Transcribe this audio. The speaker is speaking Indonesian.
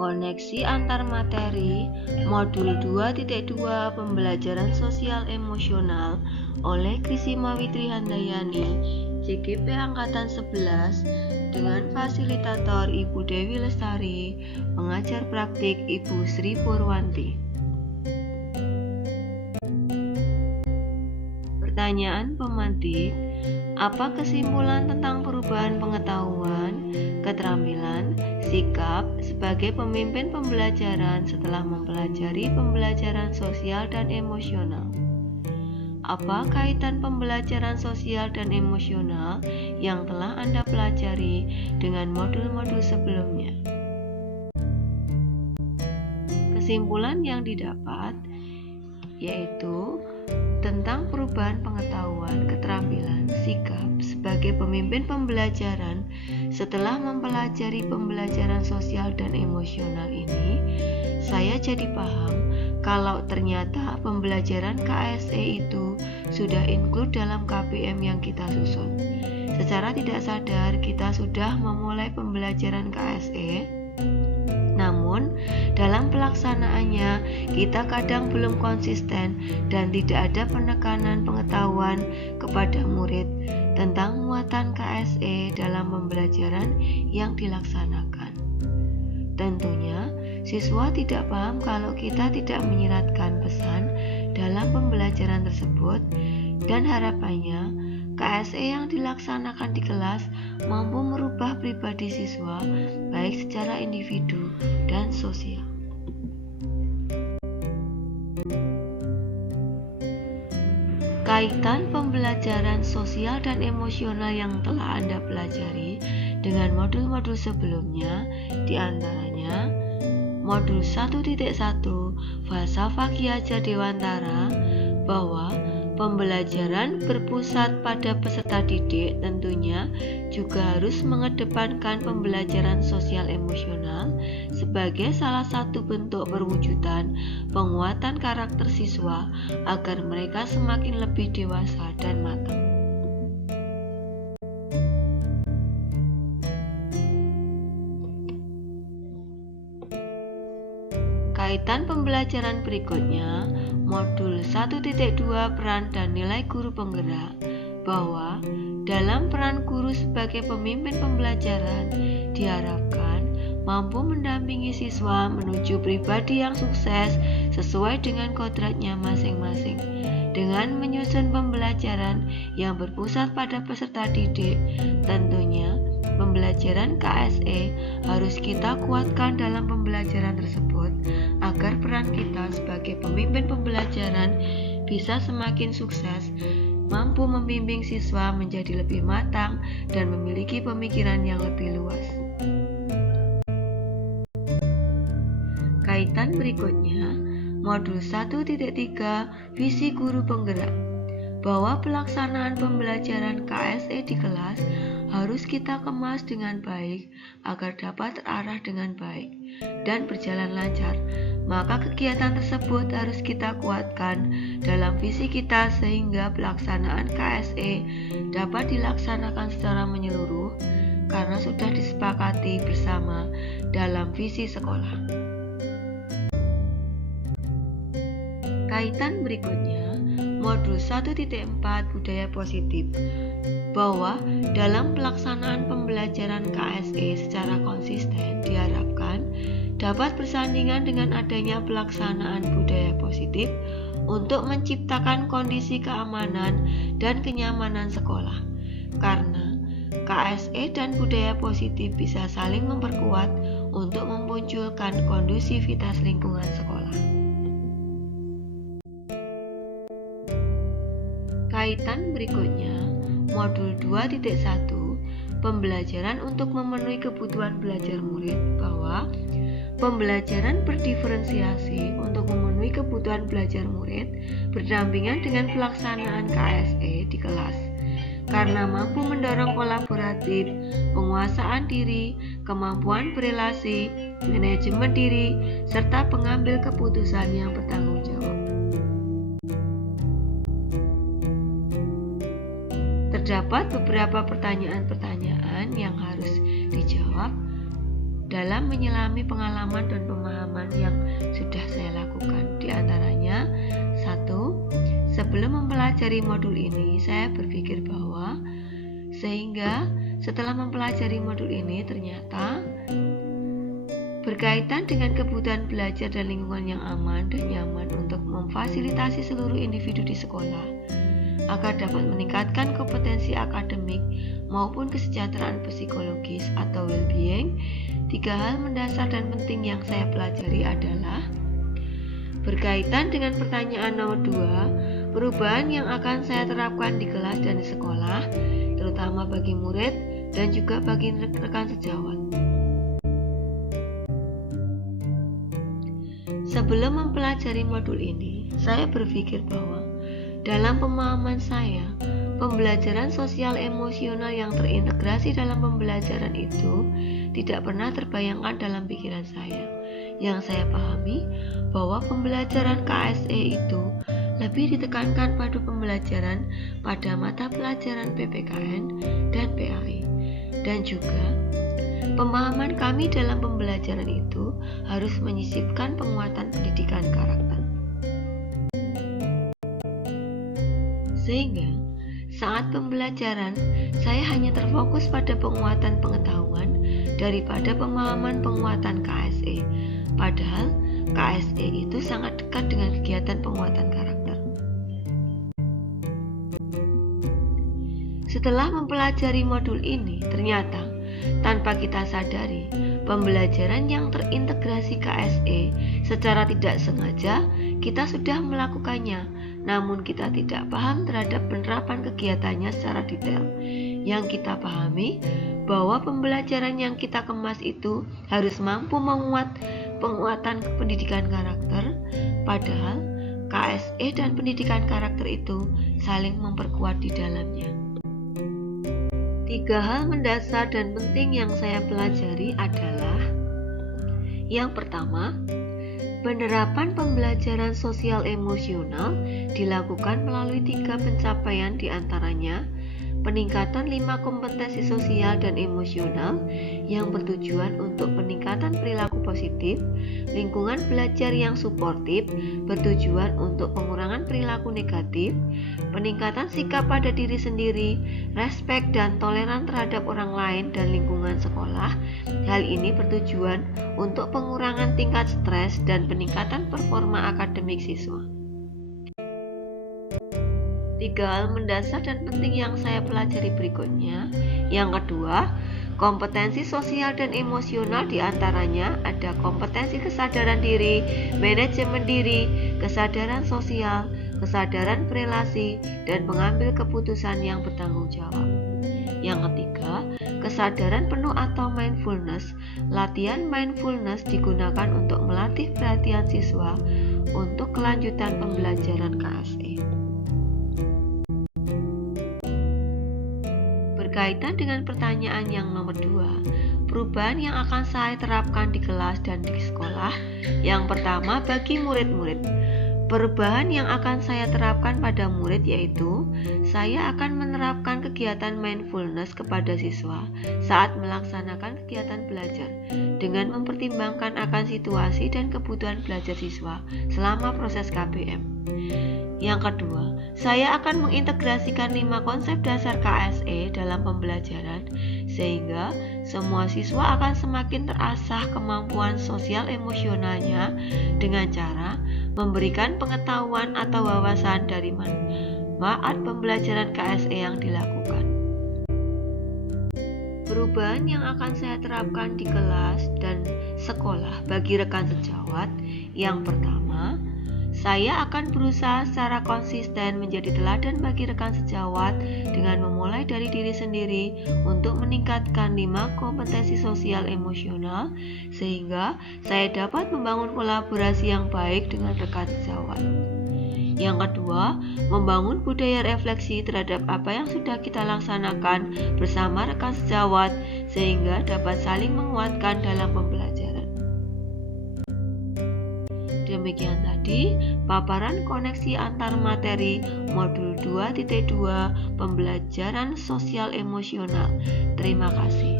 Koneksi antar materi, modul 2.2 Pembelajaran Sosial Emosional oleh Krisima Witri Handayani, CGP Angkatan 11 dengan fasilitator Ibu Dewi Lestari, pengajar praktik Ibu Sri Purwanti. Pertanyaan pemantik, apa kesimpulan tentang perubahan pengetahuan, keterampilan, sikap sebagai pemimpin pembelajaran setelah mempelajari pembelajaran sosial dan emosional? Apa kaitan pembelajaran sosial dan emosional yang telah Anda pelajari dengan modul-modul sebelumnya? Kesimpulan yang didapat yaitu tentang perubahan pengetahuan, keterampilan, sikap sebagai pemimpin pembelajaran setelah mempelajari pembelajaran sosial dan emosional ini, saya jadi paham kalau ternyata pembelajaran KSE itu sudah include dalam KPM yang kita susun. Secara tidak sadar kita sudah memulai pembelajaran KSE, namun dalam pelaksanaannya kita kadang belum konsisten dan tidak ada penekanan pengetahuan kepada murid tentang muatan KSE dalam pembelajaran yang dilaksanakan. Tentunya siswa tidak paham kalau kita tidak menyiratkan pesan dalam pembelajaran tersebut, dan harapannya KSE yang dilaksanakan di kelas mampu merubah pribadi siswa baik secara individu dan sosial. Kaitan pembelajaran sosial dan emosional yang telah Anda pelajari dengan modul-modul sebelumnya, diantaranya modul 1.1 Falsafah Ki Hajar Dewantara, bahwa pembelajaran berpusat pada peserta didik tentunya juga harus mengedepankan pembelajaran sosial emosional sebagai salah satu bentuk perwujudan penguatan karakter siswa agar mereka semakin lebih dewasa dan matang. Kaitan pembelajaran berikutnya, modul 1.2 Peran dan Nilai Guru Penggerak, bahwa dalam peran guru sebagai pemimpin pembelajaran diharapkan mampu mendampingi siswa menuju pribadi yang sukses sesuai dengan kodratnya masing-masing. Dengan menyusun pembelajaran yang berpusat pada peserta didik, tentunya pembelajaran KSE harus kita kuatkan dalam pembelajaran tersebut agar peran kita sebagai pemimpin pembelajaran bisa semakin sukses, mampu membimbing siswa menjadi lebih matang dan memiliki pemikiran yang lebih luas. Kaitan berikutnya, modul 1.3 Visi Guru Penggerak, bahwa pelaksanaan pembelajaran KSE di kelas harus kita kemas dengan baik agar dapat terarah dengan baik dan berjalan lancar. Maka kegiatan tersebut harus kita kuatkan dalam visi kita sehingga pelaksanaan KSE dapat dilaksanakan secara menyeluruh karena sudah disepakati bersama dalam visi sekolah. Kaitan berikutnya, modul 1.4 Budaya Positif, bahwa dalam pelaksanaan pembelajaran KSE secara konsisten diharapkan dapat bersandingan dengan adanya pelaksanaan budaya positif untuk menciptakan kondisi keamanan dan kenyamanan sekolah, karena KSE dan budaya positif bisa saling memperkuat untuk memunculkan kondusivitas lingkungan sekolah. Kaitan berikutnya, modul 2.1 Pembelajaran untuk memenuhi kebutuhan belajar murid, bahwa pembelajaran berdiferensiasi untuk memenuhi kebutuhan belajar murid berdampingan dengan pelaksanaan KSE di kelas karena mampu mendorong kolaboratif, penguasaan diri, kemampuan berelasi, manajemen diri, serta pengambil keputusan yang bertanggung jawab. Terdapat beberapa pertanyaan-pertanyaan yang harus dijawab dalam menyelami pengalaman dan pemahaman yang sudah saya lakukan. Di antaranya, 1. Sebelum mempelajari modul ini, saya berpikir bahwa sehingga setelah mempelajari modul ini ternyata berkaitan dengan kebutuhan belajar dan lingkungan yang aman dan nyaman untuk memfasilitasi seluruh individu di sekolah agar dapat meningkatkan kompetensi akademik maupun kesejahteraan psikologis atau well-being. 3 hal mendasar dan penting yang saya pelajari adalah berkaitan dengan pertanyaan nomor 2, perubahan yang akan saya terapkan di kelas dan di sekolah, terutama bagi murid dan juga bagi rekan sejawat. Sebelum mempelajari modul ini, saya berpikir bahwa dalam pemahaman saya, pembelajaran sosial emosional yang terintegrasi dalam pembelajaran itu tidak pernah terbayangkan dalam pikiran saya. Yang saya pahami bahwa pembelajaran KSE itu lebih ditekankan pada pembelajaran pada mata pelajaran PPKN dan PAI, dan juga pemahaman kami dalam pembelajaran itu harus menyisipkan penguatan pendidikan karakter. Sehingga saat pembelajaran saya hanya terfokus pada penguatan pengetahuan daripada pemahaman penguatan KSE, padahal KSE itu sangat dekat dengan kegiatan penguatan karakter. Setelah mempelajari modul ini, ternyata tanpa kita sadari, pembelajaran yang terintegrasi KSE secara tidak sengaja kita sudah melakukannya, namun kita tidak paham terhadap penerapan kegiatannya secara detail. Yang kita pahami bahwa pembelajaran yang kita kemas itu harus mampu menguat penguatan pendidikan karakter, padahal KSE dan pendidikan karakter itu saling memperkuat di dalamnya. 3 hal mendasar dan penting yang saya pelajari adalah: yang pertama, penerapan pembelajaran sosial emosional dilakukan melalui 3 pencapaian, diantaranya peningkatan 5 kompetensi sosial dan emosional yang bertujuan untuk peningkatan perilaku positif, lingkungan belajar yang suportif bertujuan untuk pengurangan perilaku negatif, peningkatan sikap pada diri sendiri, respek dan toleran terhadap orang lain dan lingkungan sekolah. Hal ini bertujuan untuk pengurangan tingkat stres dan peningkatan performa akademik siswa. 3 hal mendasar dan penting yang saya pelajari berikutnya. Yang kedua, kompetensi sosial dan emosional, diantaranya ada kompetensi kesadaran diri, manajemen diri, kesadaran sosial, kesadaran berelasi, dan mengambil keputusan yang bertanggung jawab. Yang ketiga, kesadaran penuh atau mindfulness. Latihan mindfulness digunakan untuk melatih perhatian siswa untuk kelanjutan pembelajaran KSE. Berkaitan dengan pertanyaan yang nomor 2, perubahan yang akan saya terapkan di kelas dan di sekolah. Yang pertama, bagi murid-murid, perubahan yang akan saya terapkan pada murid yaitu saya akan menerapkan kegiatan mindfulness kepada siswa saat melaksanakan kegiatan belajar dengan mempertimbangkan akan situasi dan kebutuhan belajar siswa selama proses KBM. Yang kedua, saya akan mengintegrasikan 5 konsep dasar KSE dalam pembelajaran sehingga semua siswa akan semakin terasah kemampuan sosial emosionalnya dengan cara memberikan pengetahuan atau wawasan dari manfaat pembelajaran KSE yang dilakukan. Perubahan yang akan saya terapkan di kelas dan sekolah bagi rekan sejawat. Yang pertama, saya akan berusaha secara konsisten menjadi teladan bagi rekan sejawat dengan memulai dari diri sendiri untuk meningkatkan 5 kompetensi sosial emosional sehingga saya dapat membangun kolaborasi yang baik dengan rekan sejawat. Yang kedua, membangun budaya refleksi terhadap apa yang sudah kita laksanakan bersama rekan sejawat sehingga dapat saling menguatkan dalam pembelajaran. Demikian tadi paparan koneksi antar materi modul 2.2 pembelajaran sosial emosional. Terima kasih.